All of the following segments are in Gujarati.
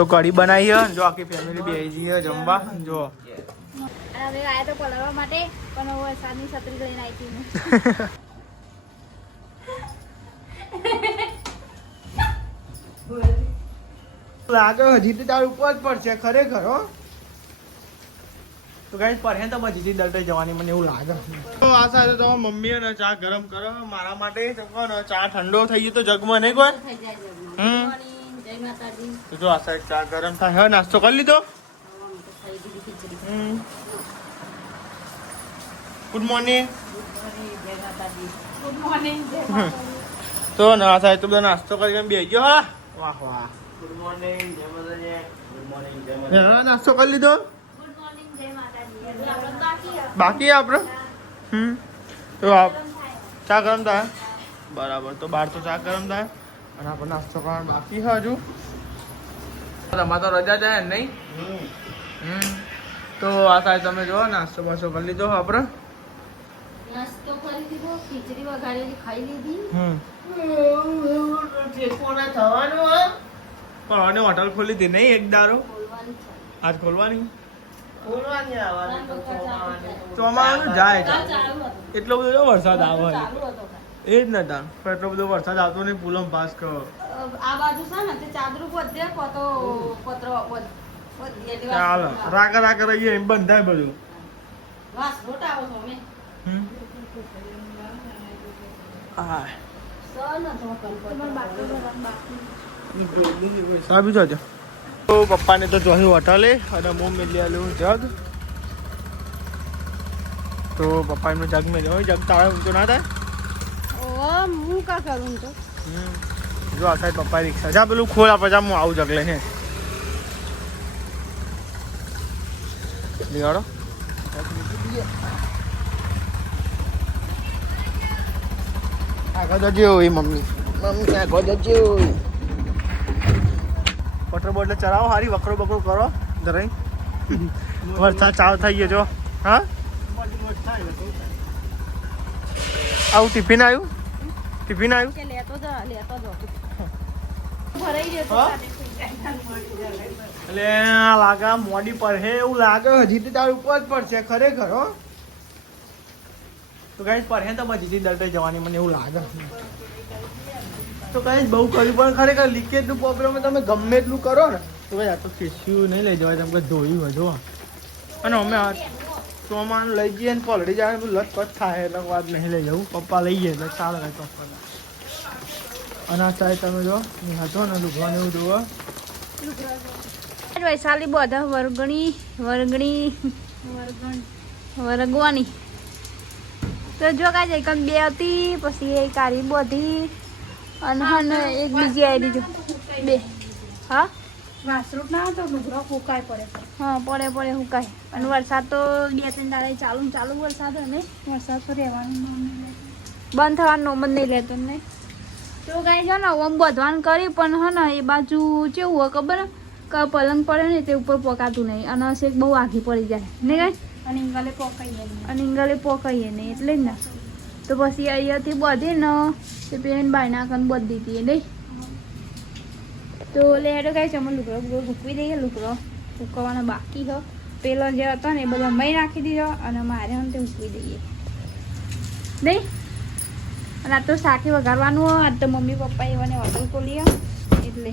તો કઢી બનાવી છે જો આખી ફેમિલી બેસી જઈએ જમવા જો હવે આયા તો પલાળવા માટે પણ વરસાદની છત્રી લઈને આવી હતી લાગે હજી તો તાર ઉપર જ પડશે ખરેખર હો તો ગાઈસ પર હે તો હજી દલટાઈ જવાની મને એવું લાગે તો આ સાથે તો મમ્મી ને ચા ગરમ કરો મારા માટે ચા ઠંડો થઈ ગયો તો જગમાં નહીં કોઈ તો જો આ સાઈડ ચા ગરમ થાય હવે નાસ્તો કરી લીધો ગુડ મોર્નિંગ તો ના સાહેબ તો બધા નાસ્તો કરીને બેસી ગયો હા વાહ વાહ ગુડ મોર્નિંગ જય માતાજી ગુડ મોર્નિંગ જય માતાજી નાસ્તો કરી લીધો ગુડ મોર્નિંગ જય માતાજી બાકી આપણે તો ચા ગરમ થાય બરાબર તો બહાર તો ચા ગરમ થાય અને આપણે નાસ્તો કરવાનો બાકી છે હજુ તમારે તો રજા જાય નહીં તો આ સાહેબ તમે જો નાસ્તો બાસ્તો કરી લીધો આપણે નાસ્તો કરી દીધો ખીચડી વઘારેલી ખાઈ લીધી પણ હોટલ ખોલી હતી નહીં એક દારો આજ ખોલવાની ચોમાસું જાય એટલો બધો વરસાદ આવે એ જ ને તાર પણ એટલો બધો વરસાદ આવતો નહીં પુલમ પાસ કરો આ બાજુ છે ને તે ચાદરું બધે પતો પત્રો ચાલો રાકા રાકા રહીએ એમ બંધાય બધું વાસ રોટા આવો છો મે હા સન તો તમાર બાકી સાબી જો તો પપ્પાને તો જોઈ હોટલે અને હું મેલી આલું જગ તો પપ્પા એમનો જગ મેલ્યો જગ તાળે ઊંચો ના થાય હું કા કરું તો જો આ સાઈડ પપ્પા રિક્ષા જા પેલું ખોલ આપે જા હું આવું જગ લઈને લેવાડો આગળ જજો એ મમ્મી આગળ જજો વોટર બોટલ ચલાવો હારી વકરો બકરો કરો જરાય વરસાદ ચાલુ થઈ ગયો જો હા આવું ટિફિન આવ્યું કે લેતો જા ભરાઈ જતો એટલે લાગે મોડી પર હે એવું લાગે હજી તો તાર ઉપર જ પડશે ખરેખર હો તો કઈ પર હે તો હજી દલટાઈ જવાની મને એવું લાગે તો કઈ બહુ કર્યું પણ ખરેખર લીકેજ નું પ્રોબ્લેમ તમે ગમે એટલું કરો ને તો ભાઈ આ તો ખીસ્યું નહીં લઈ જવાય તમે ધોયું હોય જો અને અમે ચોમાનું લઈ જઈએ ને પલડી જાય લટપટ થાય એટલે વાત નહીં લઈ જવું પપ્પા લઈ જઈએ એટલે ચાલે ભાઈ પપ્પા અને આ સાહેબ તમે જો હતો ને લુગવાને એવું જોવો વૈશાલી બધા વરગવાની તો જો કાંઈ એકમ બે હતી પછી એક કાળી બધી અને એક બીજી આવી દીધું બે હા વાસરૂટ ના તો લુગડો ફૂકાય પડે હા પડે ફૂકાય અને વરસાદ તો 2-3 દાડા ચાલુ વરસાદ અને વરસાદ તો રહેવાનું બંધ થવાનું નોમ જ નહીં લેતો ને તો કાંઈ છે ને આમ બધવાનું કર્યું પણ હે ને એ બાજુ કેવું હોય ખબર કે પલંગ પડે ને તે ઉપર પોકાતું નહીં અને શેક બહુ આઘી પડી જાય ને કાંઈ અને ઇંગલે પોકાઈએ નહીં એટલે જ ને તો પછી અહીંયાથી બધી ને તે પેન બાયના કન બધી દીધી નહીં તો લેડો કાંઈ ચમન લુકડો મૂકવી દઈએ લુકડો મૂકવાનો બાકી હો પેલો જે હતો ને એ બધા મય નાખી દીધો અને મારે તે મૂકવી દઈએ નહીં અને આ તો શાકી વઘારવાનું હોય આજ તો મમ્મી પપ્પા એવાને હોટલ ખોલી એટલે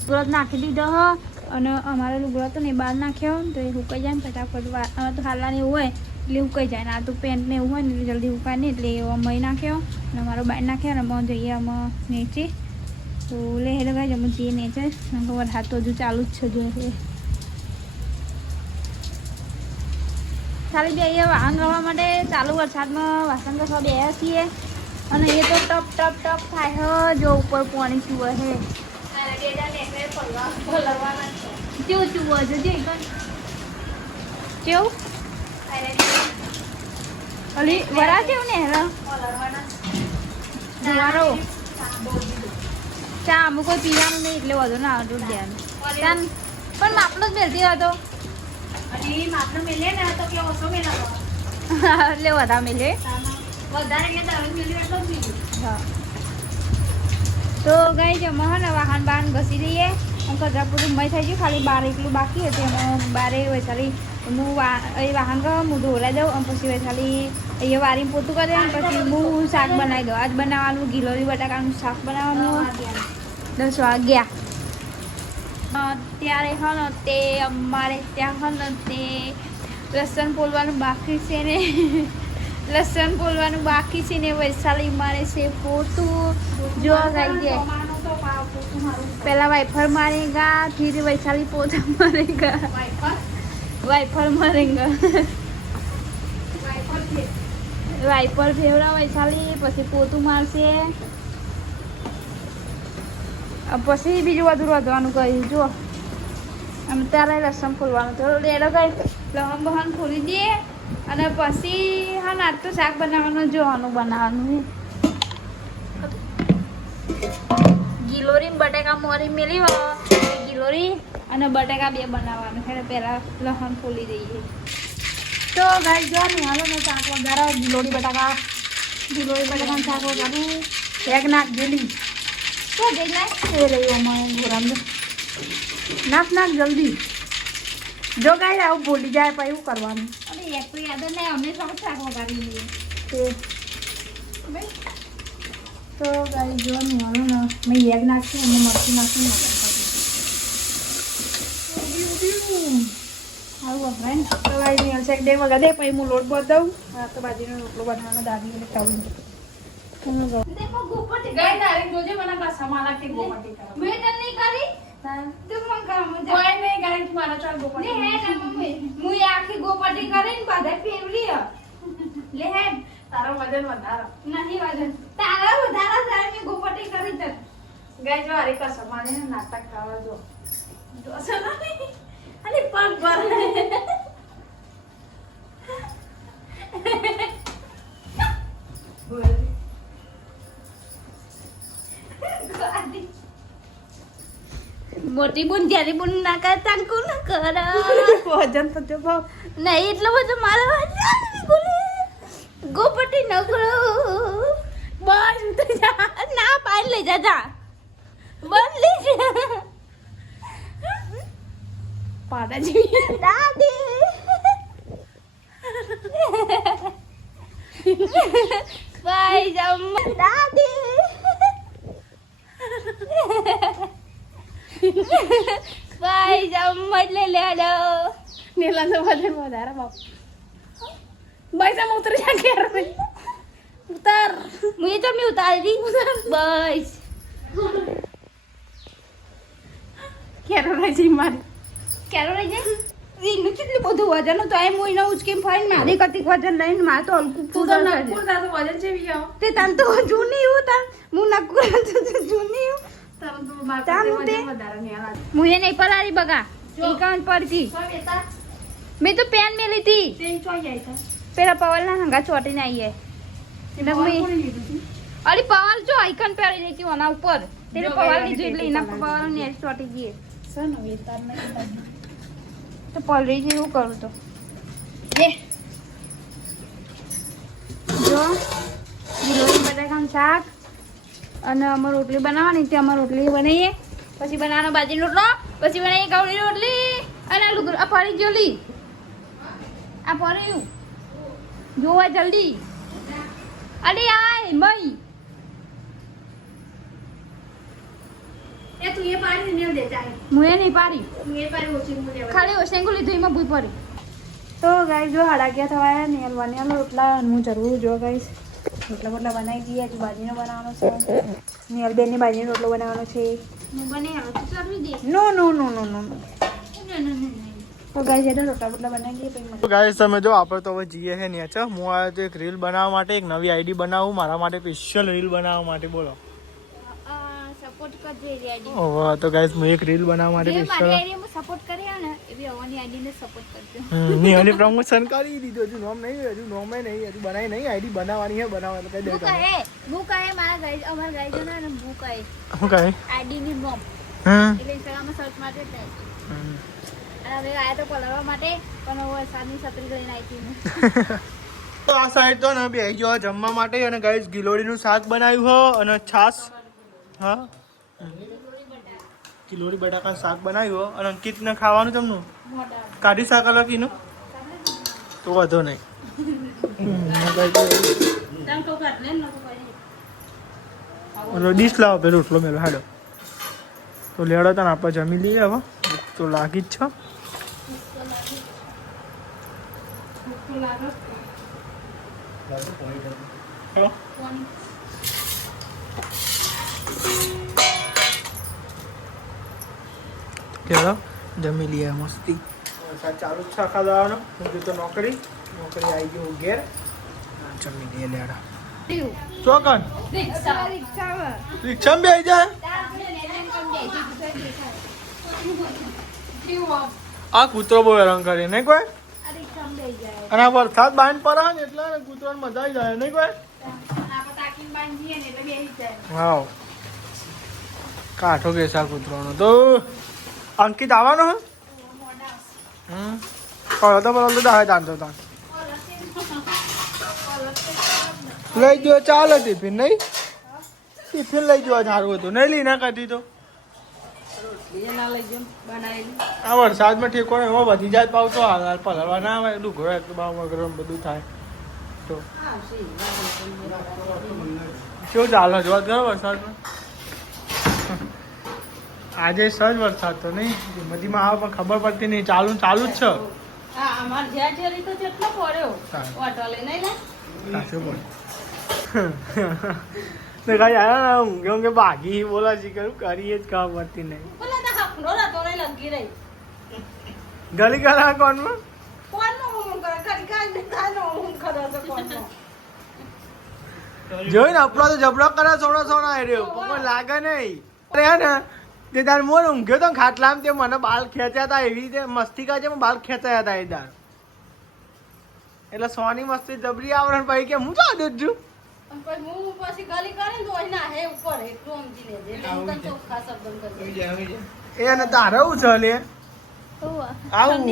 લુગડો નાખી દીધો હો અને અમારે લુગડો તો ને બહાર નાખ્યો તો એ સુકાઈ જાય ને ફટાફટ અમે તો હાલાને એવું હોય એટલે સુકાઈ જાય ને આ તો પેન્ટ ને એવું હોય ને એટલે જલ્દી સુકાય નહીં એટલે એવો મય નાખ્યો અને અમારો બહાર નાખ્યો અને અમે જઈએ અમે નીચે તો લે હેલો ગાઈસ અમે જઈએ નીચે વરસાદ તો હજુ ચાલુ જ છે જોઈએ ખાલી બે વાહન કરવા માટે ચાલુ વરસાદમાં વાસણ કરવા બે છીએ અને એ તો ટપ થાય જો ઉપર પાણી ચૂવે છે કેવું ચૂવે છે કેવું અલી વરા કેવું ને હેરા જુવારો ચા અમુક કોઈ પીવાનું નહીં એટલે વધુ ના આવતું ધ્યાન પણ માપનો જ મેળતી હતો એટલે વધારે મેલે હા તો ગાઈ જમા ને વાહન ઘસી દઈએ કચરા પૂરું મય થઈ ગયું ખાલી બાર એકલું બાકી હતું એમાં બારે વૈશાલી હું વાહન ગયો હું ઢોરા જાઉં અને પછી વૈશાલી અહીંયા વારીને પોતું કરે અને પછી હું શાક બનાવી દઉં આજ બનાવવાનું ગિલોરી બટાકાનું શાક બનાવવાનું 10 વાગ્યા ત્યારે હન તે અમારે ત્યાં હન તે લસણ પોલવાનું બાકી છે ને લસણ પોલવાનું બાકી છે ને વૈશાલી મારે છે પોતું જો ગાઈ જાય पहला वाइफर मारेगा फिर वैशाली पोता मारेगा वाइफर मारेगा वाइपर फेवड़ा वैशाली પછી પોતું મારશે પછી બીજું બધું વધવાનું કહ્યું જો આમ ત્યારે લસણ ફોલવાનું થોડું એનો કઈ લહણ બહન ફોલી દઈએ અને પછી હા ના તો શાક બનાવવાનું જોવાનું બનાવવાનું ગિલોરી બટાકા મોરી મેલી ગિલોરી અને બટાકા બે બનાવવાનું એટલે પહેલાં લસણ ફોલી દઈએ તો ગાઈ જો ને હાલો મેં શાક વગાડો ગિલોરી બટાકાનું શાક વગાડું એક નાખ જેલી તો જઈ નાખ એ રહ્યું અમારે ઘોરામ નાખ જલ્દી જો ગાઈ આવું ભૂલી જાય પછી એવું કરવાનું અરે એક તો યાદ નહીં અમે શાક વગાડી લઈએ તો ગાઈ જો ને હાલો ને મેં એક નાખી અમે મરચું નાખીને સારું વપરાય ને તો ગાઈ મેં શેક ડે વગાડે પછી હું લોટ બધ દઉં હા તો બાજરીનો રોટલો બનાવવાનો દાદી એટલે ખાવું ગાય ડાયરેક્ટ જોજે મને કસા મારા કે ગોપટી કર મેં તને નહીં કરી તું મને કામ કોઈ નહીં ગાય મારા ચાલ ગોપટી ને હે મમ્મી હું આખી ગોપટી કરીને બધા ફેવલી લે હે તારો વજન વધારો નહીં વજન તારા વધારા જાય મેં ગોપટી કરી તને ગાય જો અરે કસા મારે નાટક કરવા જો દોસા નહીં અરે પગ પર બોલ મોટી બુન જ્યારે બુન ના કરતા કોણ કર વજન તો જો બાપ નહીં એટલો બધો મારો બોલે ગોપટી ન કરો બસ તો ના પાડ લે જા બંધ લે પાડા જેવી દાદી ભાઈ જમ દાદી ભાઈ જમ લે લે નીલા તો વજન વધારે બાપ બૈસા ઉતરી જા ઘેર ઉતાર મુझे तो मैं उतार दी बस ઘેર રહી જઈ મારી કેરો રહી જાય એનું કેટલું બધું વજન હતું એમ હું એના ઉચકીને ફાઈન મારી કતિક વજન લઈને મારે તો હલકું તું તો નકુર તારું વજન છે બી આવ તે તન તો જૂની હું તન હું નકુર જૂની હું તારું તો બાપ તારું વજન તે? વધારે નહીં આલા હું એ નહીં પલારી બગા જો. એકાઉન્ટ પરથી તો બેટા મેં તો પેન મેલી હતી તે ચોઈ જાય તો પેલા પવલના હંગા ચોટીને આવીએ તે બોલ કોણે લીધું તું અરે પવલ જો આઈકન પહેરી રહી હતી ઓના ઉપર તેને જો પવલ ગાય લીધું એટલે લીધી એના પવલ. પવલ ને ચોટી ગઈ સન હવે તાર નહીં તો પલરી જેવું કરું તો લે જો ગિલોરી બટાકાનું શાક અને અમારે રોટલી બનાવવાની તે અમારે રોટલી બનાવીએ પછી બનાવવાનો બાજરીનો રોટલો પછી બનાવીએ કવળી રોટલી અને આ ફરી જોલી આ ફર્યું જોવા જલ્દી અરે આય મઈ એ તું એ પાડી ને દે જાય હું એ નહીં પાડી તું એ પાડી ઓછી મુલે ખાલી ઓશેંગુ લીધું એમાં ભૂઈ પડી તો ગાય જો હાડાગ્યા થવાયા ને હલવાનીનો રોટલા હું જરૂર જો ગાઈશ રોટલા બોટલા બનાવી દઈએ હજુ બાજીનો બનાવવાનો છે નિયલબેનની બાજીનો રોટલો બનાવવાનો છે નો નો નો નો નો તો ગાય જેને રોટલા બોટલા બનાવી દઈએ પછી તો ગાઈસ તમે જો આપણે તો હવે જઈએ છે નેચે હું આવ્યો તો એક રીલ બનાવવા માટે એક નવી આઈડી બનાવું મારા માટે સ્પેશિયલ રીલ બનાવવા માટે બોલો સપોર્ટ કરજે આઈડી ઓહો તો ગાઈસ હું એક રીલ બનાવવા માટે મારી સ્પેશિયલ આઈડીમાં સપોર્ટ કર્યા ને એવી અવાની આઈડીને સપોર્ટ કરજો નિહાની પ્રમોશન કરી દીધું હજુ નોમ નહીં હજુ નોમે નહીં હજુ બનાવી નહીં આઈડી બનાવવાની છે બનાવવા કહી દે બુક આહે મારા ગાઈડ અમારા ગાઈડ ને બુક આહે શું કહે આઈડી ની નોમ હા એટલે ઇન્સ્ટાગ્રામમાં સર્ચ મારજો એટલે અને હવે આયા તો પલાળવા માટે પણ હવે સાની છત્રી લઈને આવી હતી તો આ સાઈડ તો ને બે જો જમવા માટે અને ગાઈસ ગિલોડીનું શાક બનાવ્યું હો અને છાસ હા કિલોરી બટાકા શાક બનાવ્યું અને અંકિતને ખાવાનું તમનું કાઢી શાક અલગ એનું તો વધો નહીં ડીશ લાવો પેલો રોટલો મેલો હાડો તો લેડો તને આપણે જમી લઈએ હવે તો લાગી જ છો કેળો જમી લઈએ મસ્તી વરસાદ ચાલુ જ છે આખા દાવાનો હું તો નોકરી આવી ગયું ઘેર જમી લઈએ લેડા ચોકન રિક્ષામાં બે જાય આ કૂતરો બહુ હેરાન કરે નહીં કોઈ અને આ વરસાદ બાંધ પડે ને એટલે કૂતરાને મજા આવી જાય નહીં કોઈ વાવ કાઠો કે છે આ કૂતરાનો તો અંકિત આવવાનો હે ફળો તો બરોબર દાવે તાનતો તાન લઈ ગયો ચાલો ટિફિન નહીં ટિફિન લઈ ગયો સારું હતું નહીં લઈ ના કાઢી તો આ વરસાદમાં ઠેકો એમાં વધી જાય પાવ તો હાલ પલળવા ના આવે ડુંગરો એટલું બાવ વગર બધું થાય તો કેવું ચાલે જો કરો વરસાદમાં આજે સજ વરસાદ તો નહીં ધીમાં આવે પણ ખબર પડતી નહીં ચાલુ જ છે સાચું બોલ ને કઈ આવ્યા ઊંઘે ઊંઘે ભાગી બોલા છે કરું કરીએ જ ખબર પડતી નહીં ગલી ગલા કોનમાં જોઈને આપડો તો જબડો કરે સોનો સોનો આવ્યો પણ લાગે નહીં અરે ને તે તાર મોન ઊંઘ્યો તો ખાટલામ તે મને બાલ ખેંચ્યા હતા એવી રીતે મસ્તી કાજે બાલ ખેંચાયા હતા એ દાર એટલે સોની મસ્તી જબરી આવરણ ભાઈ કે હું ચાલુ જ છું એને તારે હું છે લે આવું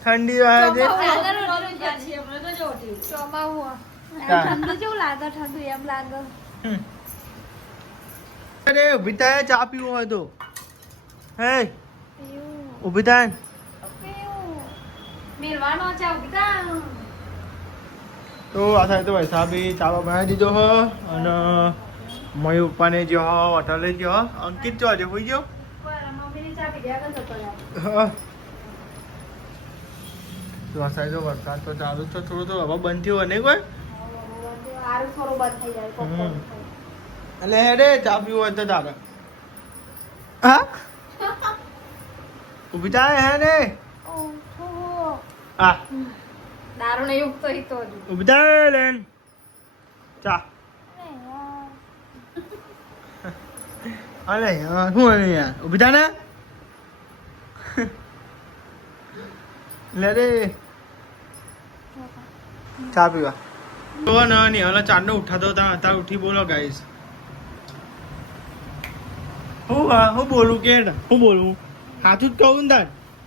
ઠંડી અરે ઉભી થાય ચા પીવો હોય તો હે ઉભી થાય તો આ થાય તો પૈસા બી ચાલો બનાવી દીધો હ અને મયુર પપ્પાને જો હોટલે જો અંકિત જો આજે હોઈ ગયો તો આ સાઈડ વરસાદ તો ચાલુ છે થોડો તો હવે બંધ થયો નહીં કોઈ એટલે હેડે ચા પીવો હોય તો તારે હા ઉભી થાય હે ને હા દારૂ નહીં ઉગતો તો ઉભી થાય લેન ચા અરે યાર શું અરે યાર ઉભી થાય ને લે રે ચા પીવા તો ના નહીં હવે ચારનો ઉઠાતો હતા અત્યારે ઉઠી બોલો ગાઈસ હું બોલું કે હું બોલું હાથું જ કહું ને તાર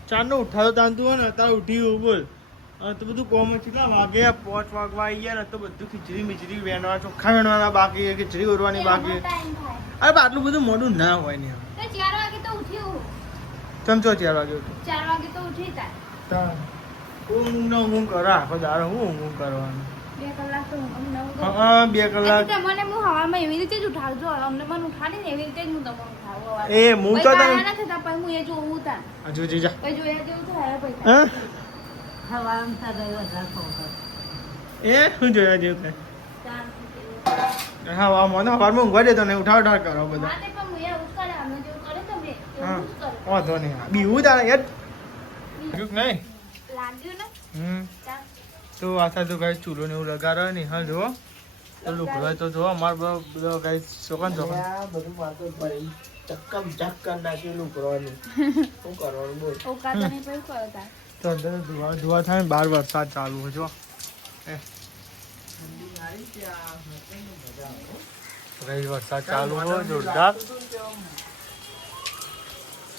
ચારનો ઉઠાતો તાન તું ને અત્યારે ઉઠી હું બોલ તો બધું કોમ કેટલા વાગે 5 વાગવા આવી ગયા ને તો બધું ખીચડી મીચડી વેણવા ચોખ્ખા વેણવાના બાકી ખીચડી ઓરવાની બાકી અરે આટલું બધું મોડું ના હોય ને 4 વાગે તો ઉઠ્યું ચમચો 4 વાગે ઉઠ્યું 4 વાગે તો ઉઠી તા ઊંઘ કરો આખો દાડો હું ઊંઘ કરવાનું 2 કલાક તો હા 2 કલાક મને હું હવામાં એવી રીતે જ ઉઠાડજો અમને મને ઉઠાડી ને એવી રીતે જ હું તમને ઉઠાડું એ હું તો તને ના થતા પણ હું એ જોઉં તા હજુ જા પછી જોયા જેવું તો હે પૈસા હા હવામાં થતા એ શું જોયા જેવું થાય હા મને સવારમાં ઊંઘવા દેતો ને ઉઠાવ કરો બધા હા વાંધો નહીં બીવું તારે યાર નહીં તો આ સાથે ગાઈસ ચૂલો ને એવું લગાડો ને હા જો તો લુકડો તો જો અમાર બધો ગાઈસ છોકન બધું માતો પડી ચક્કમ ચક્કર નાખી લુકડવાનું શું કરવાનું બોલ તો અંદર ધુવા થાય ને બહાર વરસાદ ચાલુ હોય જો વરસાદ ચાલુ હોય જોરદાર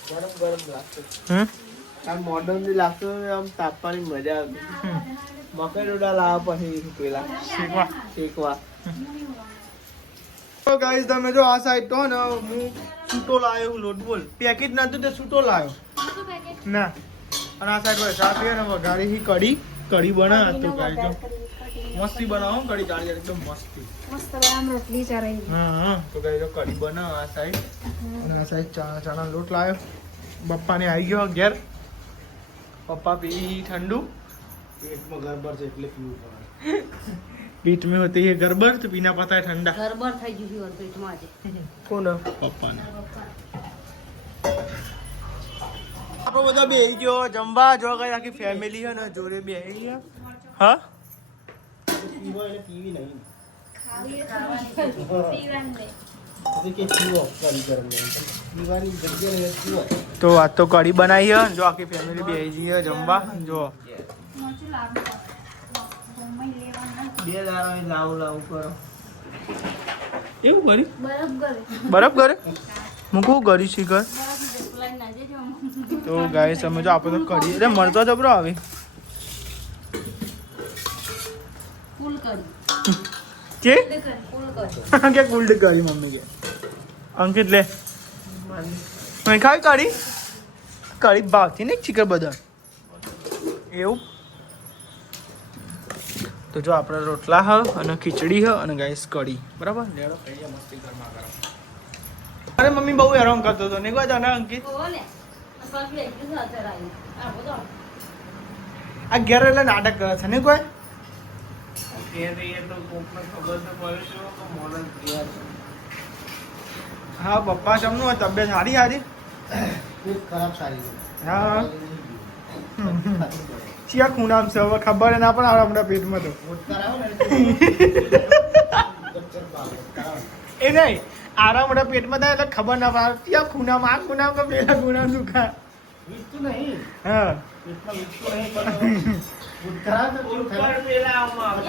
ગરમ ગરમ લાગતું મોડર્ન બી લાગતું આમ તાપવાની મજા આવતી મકઈ રોડા લાવવા પછી પેલા શેકવા તો ગાઈસ તમે જો આ સાઈડ તો ને હું છૂટો લાવ્યો હું લોટ બોલ પેકેટ નતું તે છૂટો લાવ્યો નતું પેકેટ? ના અને આ સાઈડ ચા પીએ ને વઘારી હી કઢી બના તો ગાય તો મસ્તી બનાવો કઢી ચાલી એકદમ મસ્તી મસ્ત આમ રોટલી ચરાઈ હા તો ગાય તો કઢી બના આ સાઈડ અને આ સાઈડ ચાના લોટ લાવ્યો પપ્પાને આવી ગયો ઘેર પપ્પા પી ઠંડુ पेट में गड़बड़ से એટલે પીવું પડે बीच में होती है गड़बड़ तो पीना पड़ता है ठंडा ગરબર થઈ ગયું છે પેટમાં આજે. कौन पप्पा ने આપણે બધા બેહી ગયો જમવા જો ગઈ આખી ફેમિલી છે ને જોડે બેહી ગયા હા પીવો એટલે પીવી નહીં પીવાનું હવે કે પીવો કરી ગરમ નહીં પીવાની જગ્યાએ પીવો તો આ તો કઢી બનાવી છે જો આખી ફેમિલી બેહી ગઈ છે જમવા જો મરચું લાવું જમવાઈ લેવાના બે દાડા લાવું કરો એવું કરી બરફ કરે બરફ કરે હું કહું કરી શીખર લઈને ના જજો. તો ગાય સમજો આપણે તો કઢી એટલે મળતો જબરો આવે ફૂલ કરી. કે ફૂલ કરી. કે કુલ્ડ કરી મમ્મી કે અંકિત લે મેં ખાવી કઢી કઢી ભાવતી ને ચીકર બધા એવું તો જો આપણે રોટલા હ અને ખીચડી હ અને ગાઈસ કઢી બરાબર લેડો ખાઈએ મસ્તી ઘરમાં ગરમ અરે મમ્મી બહુ હેરાન કરતો હતો ને કોઈ તને અંકિત ઓલે. પાછું એકલું સાથે રાખ્યું. આ બધો. આ ઘેર એટલે નાટક કરે છે ને કોઈ હા પપ્પા જમનું હોય તબિયત સારી સારી પેટ ખરાબ સારી હા ચિયા ખૂણામ છે હવે ખબર ના પણ આવે હમણાં પેટમાં તો વોટ કરાવો ને એ નહીં આરામ મોટા પેટમાં થાય એટલે ખબર ના પડે ચિયા ખૂણામાં આ ખૂણામ કે પેલા ખૂણામ દુખા વીજતું નહીં હા પેટમાં વીજતું નહીં પણ વોટ કરાવો ને પેલું થાય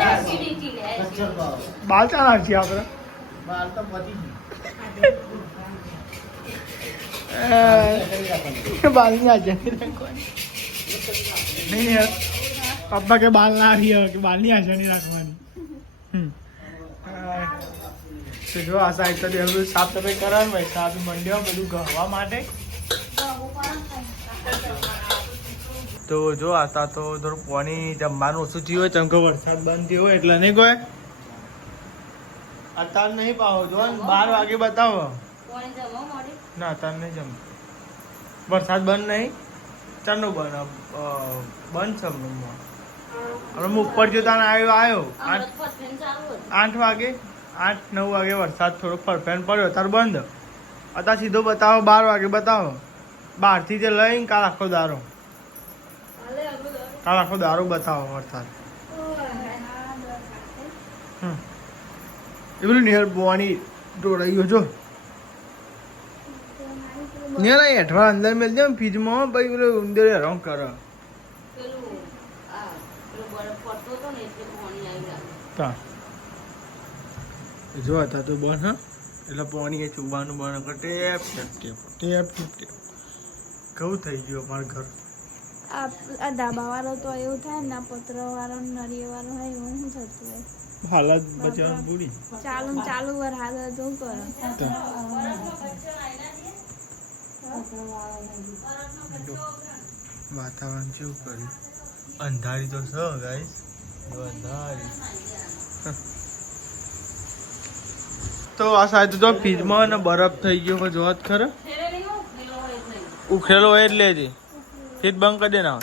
Acidity લે, acidity. કચ્ચર ભાવ બાલ ચાલા છીએ આપણે બાર તો પતી बाल नहीं आ जाए नहीं यार पापा के बाल ना रही है कि बाल नहीं आ जाने रखवानी तो जो आ साइड तो देवरू साफ सफाई करવાનું હોય સાફ મંડ્યો બધું ગહવા માટે તો જો આતા તો થોડું પાણી જમવાનું ઓછું થયું હોય ચમકો વરસાદ બંધ થયો હોય એટલે નહીં કોઈ અત્યારે નહીં પાવો જો 12 વાગે બતાવો કોણે જમવા મળે? ના અત્યારે નહીં જમતો વરસાદ બંધ નહીં ચારનું બંધ બંધ છે હમણાં હું ઉપર જતા આવ્યો અમારે તો ફરફેન ચાલુ હતું. 8 વાગે 8-9 વાગે વરસાદ થોડો ફરફેન પડ્યો અત્યારે બંધ અત્યારે સીધો બતાવો 12 વાગે બતાવો 12 થી જે લઈને કાલ આખો દારો બતાવો વરસાદ એ પેલું નિયર બોવાની ઢોળાઈ જો નિયર હેઠવા અંદર મેળ દે ફ્રીજમાં પછી પેલું ઉંદર હેરાન કરે પેલું બરફ પડતો હતો ને એટલે પાણી આવી લાગ્યું. તા જો હતા તો બંધ હા એટલે પાણી એ ચૂબાનું બંધ કરે ટેપ ટેપ કેવું થઈ ગયું અમારું ઘર આ ધાબા વાળો તો એવું થાય ને પત્ર વાળો નળિયા વાળો હોય એવું શું થતું હોય હાલત બચવાનું પૂરી ચાલુ વાર હાલત શું કરો વાતાવરણ કેવું કર્યું અંધારી તો છે ગાઈસ અંધારી તો આ સાઈડ તો ફ્રીજમાં ને બરફ થઈ ગયો જોત ખરો ઉખેલો હોય એટલે જ ફ્રીજ બંધ કરી દે ના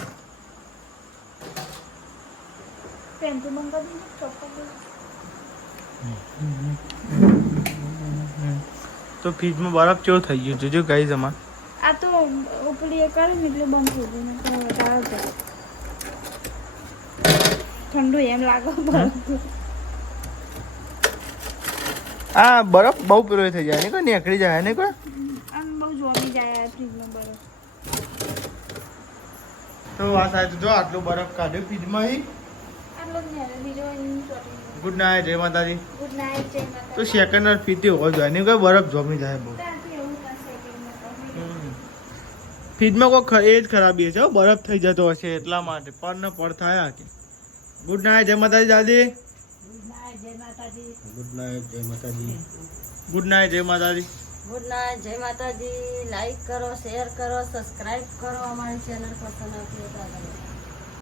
પેન્ટુ બંધ કરી દીધું ચોખ્ખું તો ફ્રીજમાં બરફ કેવો થઈ ગયો જોજો ગાઈસ અમાર આ તો ઉપલી એ કરે ને એટલે બંધ થઈ ગયું નકર વધારે છે ઠંડુ એમ લાગે બરફ આ બરફ બહુ પેલો થઈ જાય ને કોઈ નીકળી જાય ને કોઈ આમ બહુ જોમી જાય આ ફ્રીજમાં બરફ તો આ સાઈડ જો આટલો બરફ કાઢ્યો ફ્રીજમાં આટલો જ ને બીજો ચોટી ગુડ નાઇટ જય માતાજી ગુડ નાઇટ જય તો માતા સેકન્ડ પીતી હોવો જોઈએ ને કોઈ બરફ જોમી જાય બહુ એવું થશે કે ફ્રીજમાં કોઈ એ જ ખરાબી છે હો, બરફ થઈ જતો હશે એટલા માટે પર ને પર થયા કે ગુડ નાઇટ જય માતાજી દાદી ગુડ નાઇટ જય માતાજી ગુડ નાઇટ જય માતાજી ગુડ નાઇટ, જય માતાજી. લાઈક કરો, શેર કરો, સબસ્ક્રાઇબ કરો અમારી ચેનલ પસંદ આવતી હોય તો આગળ